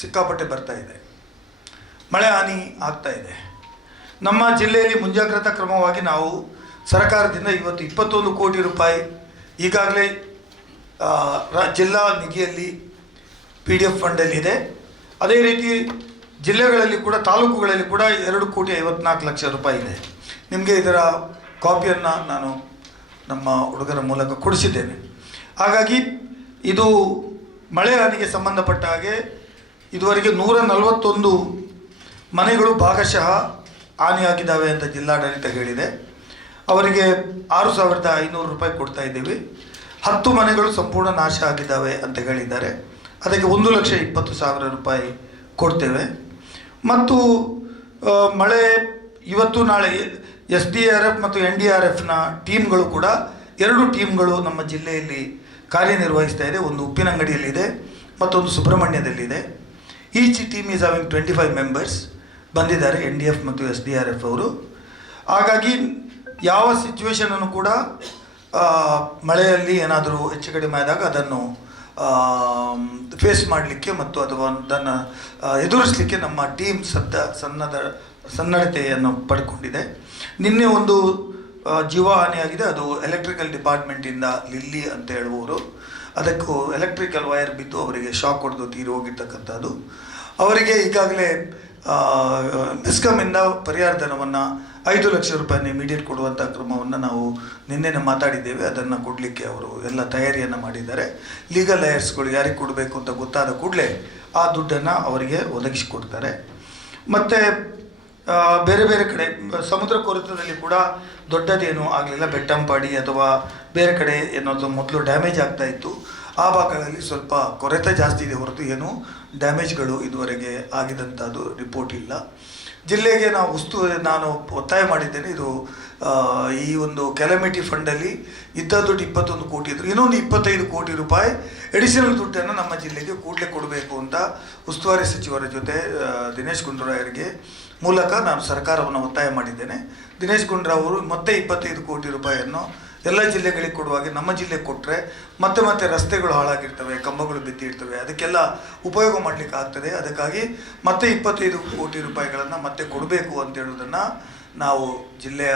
ಸಿಕ್ಕಾಪಟ್ಟೆ ಬರ್ತಾ ಇದೆ, ಮಳೆ ಹಾನಿ ಆಗ್ತಾ ಇದೆ. ನಮ್ಮ ಜಿಲ್ಲೆಯಲ್ಲಿ ಮುಂಜಾಗ್ರತಾ ಕ್ರಮವಾಗಿ ನಾವು ಸರ್ಕಾರದಿಂದ ಇವತ್ತು 21 ಕೋಟಿ ರೂಪಾಯಿ ಈಗಾಗಲೇ ಜಿಲ್ಲಾ ನಿಧಿಯಲ್ಲಿ PDF ಫಂಡಲ್ಲಿದೆ. ಅದೇ ರೀತಿ ಜಿಲ್ಲೆಗಳಲ್ಲಿ ಕೂಡ ತಾಲೂಕುಗಳಲ್ಲಿ ಕೂಡ 2,54,00,000 ರೂಪಾಯಿ ಇದೆ. ನಿಮಗೆ ಇದರ ಕಾಪಿಯನ್ನು ನಾನು ನಮ್ಮ ಹುಡುಗರ ಮೂಲಕ ಕೊಡಿಸಿದ್ದೇನೆ. ಹಾಗಾಗಿ ಇದು ಮಳೆ ಹಾನಿಗೆ ಸಂಬಂಧಪಟ್ಟ ಹಾಗೆ ಇದುವರೆಗೆ 141 ಮನೆಗಳು ಭಾಗಶಃ ಹಾನಿಯಾಗಿದ್ದಾವೆ ಅಂತ ಜಿಲ್ಲಾಡಳಿತ ಹೇಳಿದೆ. ಅವರಿಗೆ 6,500 ರೂಪಾಯಿ ಕೊಡ್ತಾ ಇದ್ದೀವಿ. 10 ಮನೆಗಳು ಸಂಪೂರ್ಣ ನಾಶ ಆಗಿದ್ದಾವೆ ಅಂತ ಹೇಳಿದ್ದಾರೆ. ಅದಕ್ಕೆ 1,20,000 ರೂಪಾಯಿ ಕೊಡ್ತೇವೆ. ಮತ್ತು ಮಳೆ ಇವತ್ತು ನಾಳೆ SDRF ಮತ್ತು NDRFನ ಟೀಮ್ಗಳು ಕೂಡ 2 ಟೀಮ್ಗಳು ನಮ್ಮ ಜಿಲ್ಲೆಯಲ್ಲಿ ಕಾರ್ಯನಿರ್ವಹಿಸ್ತಾ ಇದೆ. ಒಂದು ಉಪ್ಪಿನಂಗಡಿಯಲ್ಲಿದೆ, ಮತ್ತೊಂದು ಸುಬ್ರಹ್ಮಣ್ಯದಲ್ಲಿದೆ. Each team is having 25 members ಬಂದಿದ್ದಾರೆ, NDF ಮತ್ತು SDRF ಅವರು. ಹಾಗಾಗಿ ಯಾವ ಸಿಚುವೇಶನನ್ನು ಕೂಡ ಮಳೆಯಲ್ಲಿ ಏನಾದರೂ ಹೆಚ್ಚು ಕಡಿಮೆ ಆದಾಗ ಅದನ್ನು ಫೇಸ್ ಮಾಡಲಿಕ್ಕೆ ಮತ್ತು ಅದನ್ನು ಎದುರಿಸಲಿಕ್ಕೆ ನಮ್ಮ ಟೀಮ್ ಸನ್ನಡತೆಯನ್ನು ಪಡ್ಕೊಂಡಿದೆ. ನಿನ್ನೆ ಒಂದು ಜೀವ ಹಾನಿಯಾಗಿದೆ. ಅದು ಎಲೆಕ್ಟ್ರಿಕಲ್ ಡಿಪಾರ್ಟ್ಮೆಂಟಿಂದ ಲಿಲ್ಲಿ ಅಂತ ಹೇಳುವವರು, ಅದಕ್ಕೂ ಎಲೆಕ್ಟ್ರಿಕಲ್ ವೈರ್ ಬಿದ್ದು ಅವರಿಗೆ ಶಾಕ್ ಹೊಡೆದು ತೀರಿ ಹೋಗಿರ್ತಕ್ಕಂಥದ್ದು. ಅವರಿಗೆ ಈಗಾಗಲೇ ಮೆಸ್ಕಾಮಿಂದ ಪರಿಹಾರ ಧನವನ್ನು 5 ಲಕ್ಷ ರೂಪಾಯಿನ ಇಮಿಡಿಯೇಟ್ ಕೊಡುವಂಥ ಕ್ರಮವನ್ನು ನಾವು ನಿನ್ನೆ ಮಾತಾಡಿದ್ದೇವೆ. ಅದನ್ನು ಕೊಡಲಿಕ್ಕೆ ಅವರು ಎಲ್ಲ ತಯಾರಿಯನ್ನು ಮಾಡಿದ್ದಾರೆ. ಲೀಗಲ್ ಲಾಯರ್ಸ್ಗಳು ಯಾರಿಗೆ ಕೊಡಬೇಕು ಅಂತ ಗೊತ್ತಾದ ಕೂಡಲೇ ಆ ದುಡ್ಡನ್ನು ಅವರಿಗೆ ಒದಗಿಸಿಕೊಡ್ತಾರೆ. ಮತ್ತು ಬೇರೆ ಬೇರೆ ಕಡೆ ಸಮುದ್ರ ಕೊರೆತದಲ್ಲಿ ಕೂಡ ದೊಡ್ಡದೇನು ಆಗಲಿಲ್ಲ. ಬೆಟ್ಟಂಪಾಡಿ ಅಥವಾ ಬೇರೆ ಕಡೆ ಏನೋ ಮೊದಲು ಡ್ಯಾಮೇಜ್ ಆಗ್ತಾ ಇತ್ತು, ಆ ಭಾಗಗಳಲ್ಲಿ ಸ್ವಲ್ಪ ಕೊರೆತ ಜಾಸ್ತಿ ಇದೆ ಹೊರತು ಏನು ಡ್ಯಾಮೇಜ್ಗಳು ಇದುವರೆಗೆ ಆಗಿದಂಥದ್ದು ರಿಪೋರ್ಟ್ ಇಲ್ಲ. ಜಿಲ್ಲೆಗೆ ನಾನು ಒತ್ತಾಯ ಮಾಡಿದ್ದೇನೆ. ಇದು ಈ ಒಂದು ಕೆಲಮಿಟಿ ಫಂಡಲ್ಲಿ ಇದ್ದ ದುಡ್ಡು 21 ಕೋಟಿ ಇದ್ದರು, ಇನ್ನೊಂದು 25 ಕೋಟಿ ರೂಪಾಯಿ ಎಡಿಷನಲ್ ದುಡ್ಡನ್ನು ನಮ್ಮ ಜಿಲ್ಲೆಗೆ ಕೂಡಲೇ ಕೊಡಬೇಕು ಅಂತ ಉಸ್ತುವಾರಿ ಸಚಿವರ ಜೊತೆ ದಿನೇಶ್ ಗುಂಡೂರಾವ್ರಿಗೆ ಮೂಲಕ ನಾನು ಸರ್ಕಾರವನ್ನು ಒತ್ತಾಯ ಮಾಡಿದ್ದೇನೆ. ದಿನೇಶ್ ಗುಂಡೂರಾವ್ ಅವರು ಮತ್ತೆ 25 ಕೋಟಿ ರೂಪಾಯಿಯನ್ನು ಎಲ್ಲ ಜಿಲ್ಲೆಗಳಿಗೆ ಕೊಡುವಾಗೆ ನಮ್ಮ ಜಿಲ್ಲೆಗೆ ಕೊಟ್ಟರೆ ಮತ್ತೆ ರಸ್ತೆಗಳು ಹಾಳಾಗಿರ್ತವೆ, ಕಂಬಗಳು ಬಿದ್ದಿರ್ತವೆ, ಅದಕ್ಕೆಲ್ಲ ಉಪಯೋಗ ಮಾಡಲಿಕ್ಕೆ ಆಗ್ತದೆ. ಅದಕ್ಕಾಗಿ ಮತ್ತೆ 25 ಕೋಟಿ ರೂಪಾಯಿಗಳನ್ನು ಮತ್ತೆ ಕೊಡಬೇಕು ಅಂತ ಹೇಳೋದನ್ನು ನಾವು ಜಿಲ್ಲೆಯ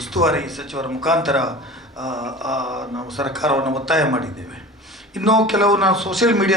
ಉಸ್ತುವಾರಿ ಸಚಿವರ ಮುಖಾಂತರ ನಾವು ಸರ್ಕಾರವನ್ನು ಒತ್ತಾಯ ಮಾಡಿದ್ದೇವೆ. ಇನ್ನೂ ಕೆಲವು ನಾವು ಸೋಷಿಯಲ್ ಮೀಡಿಯಾ